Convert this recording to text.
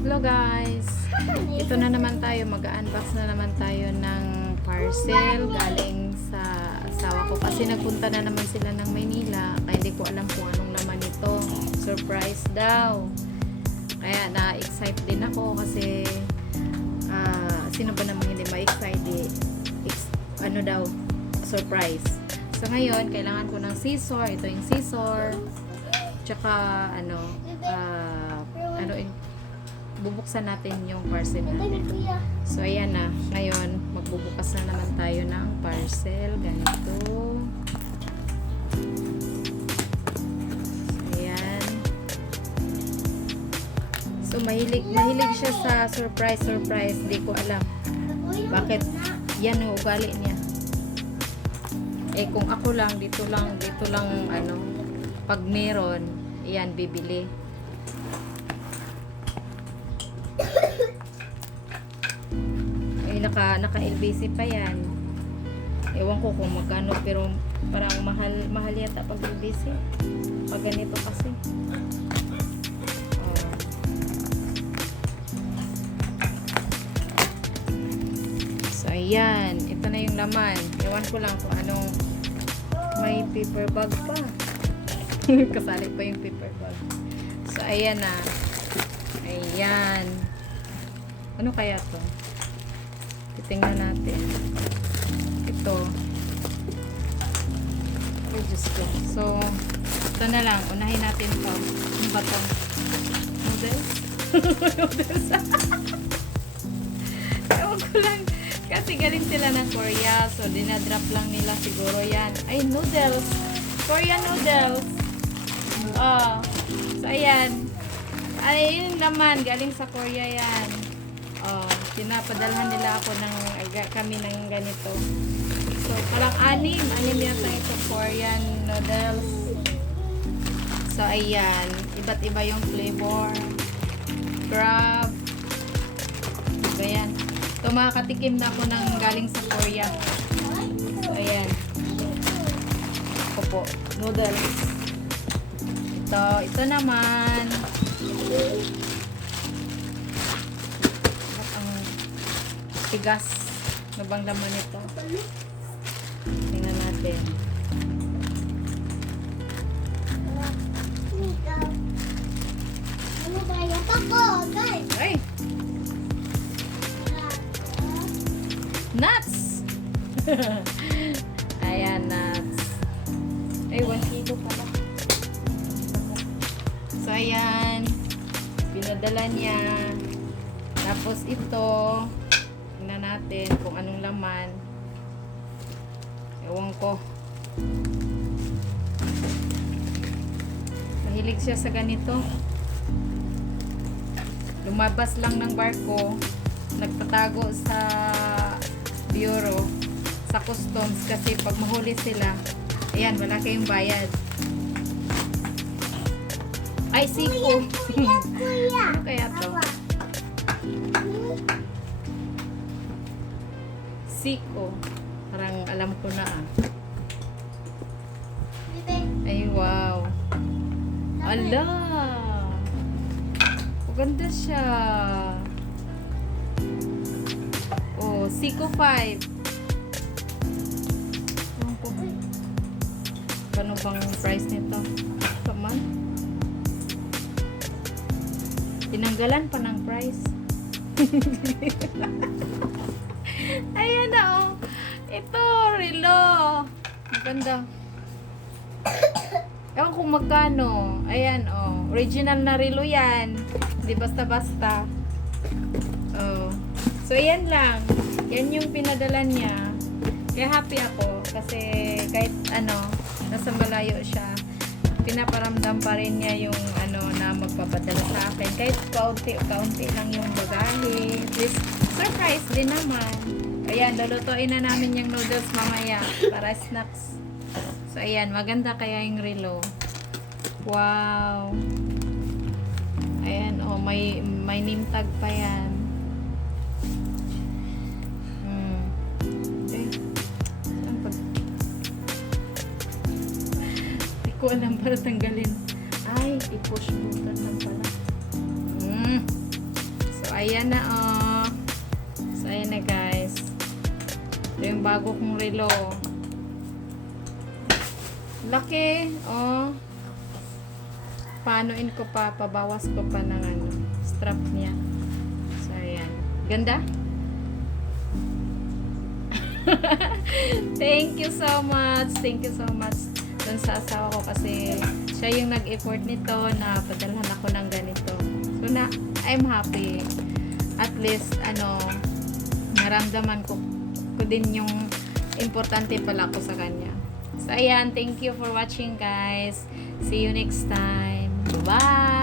Hello guys! Ito na naman tayo, mag-unbox na naman tayo ng parcel galing sa asawa ko kasi nagpunta na naman sila ng Maynila kaya hindi ko alam kung anong laman ito. Surprise daw! Kaya na-excite din ako kasi sino ba naman hindi ma-excite ano daw, surprise. So ngayon, kailangan ko ng scissor. Ito yung scissor. Tsaka bubuksan natin yung parcel natin. So ayan na, ngayon magbubukas na naman tayo ng parcel. Ganito. So ayan. So mahilig siya sa surprise. Hindi ko alam bakit yan yung ugali niya. Eh kung ako lang dito lang pag meron, yan bibili. Ay naka-LBC pa yan. Ewan ko kung magkano pero parang mahal yata pag LBC. Pag ganito kasi. So ayan, ito na yung laman. Ewan ko lang kung anong may paper bag pa. Kasali pa yung paper bag. So ayan na. Ayan. Ano kaya to? Titingnan natin. Ito. Oh, Diyos ko. So, ito na lang. Unahin natin to. Ano ba to? Noodles? Noodles. Ewan ko lang. Kasi galing sila ng Korea. So, dinadrop lang nila siguro yan. Ay, noodles. Korean noodles. Oh. So, ayan. Ay, yun naman. Galing sa Korea yan. Oh, pinapadalhan nila ako kami ng ganito. So, parang anim yata ito Korean noodles. So, ayan. Iba't iba yung flavor. Crab. So, ayan. So, makakatikim na ako ng galing sa Korea. So, ayan. Ako po. Noodles. Ito naman. Ang tigas na bang laman ito? Tingnan natin. Ano ba yan? Tako, guys! Ay! Nuts! Ayan, nuts. Ay, 1 kilo pala. So, ayan. Pinadala niya. Tapos ito, tingnan natin kung anong laman. Ewan ko. Mahilig siya sa ganito. Lumabas lang ng barko. Nagtatago sa bureau, sa customs kasi pag mahuli sila, ayan, wala kayong bayad. Ay, siko. Kuya! Ano kaya to? Siko. Parang alam ko na Ay, wow. Ala! Maganda siya. Oh, Siko 5. Ano bang price nito? Come on. Tinanggalan pa ng price. Ayan na oh. Ito, relo. Maganda. Ewan kung magkano. Ayan oh. Original na relo yan. Hindi basta-basta. Oh. So, ayan lang. Yan yung pinadala niya. Kaya happy ako. Kasi kahit nasa malayo siya, pinaparamdam pa rin niya yung na magpapadala sa akin. Kahit kaunti lang yung bagahe. This surprise din naman. Ayan, lulutuin na namin yung noodles mamaya para snacks. So, ayan. Maganda kaya yung relo. Wow. Ayan, oh, may name tag pa yan. Ko alam para tanggalin. Ay, i-push button lang pala. ayan na, oh. So, ayan na, guys. Ito yung bago kong relo. Laki, oh. Panuin ko pa, pabawas ko pa ng ano, strap niya. So, ayan. Ganda? Thank you so much. Thank you so much dun sa asawa ko kasi siya yung nag-effort nito na padalhan ako ng ganito. So, I'm happy. At least, naramdaman ko din yung importante pala ako sa kanya. So, ayan. Thank you for watching, guys. See you next time. Bye!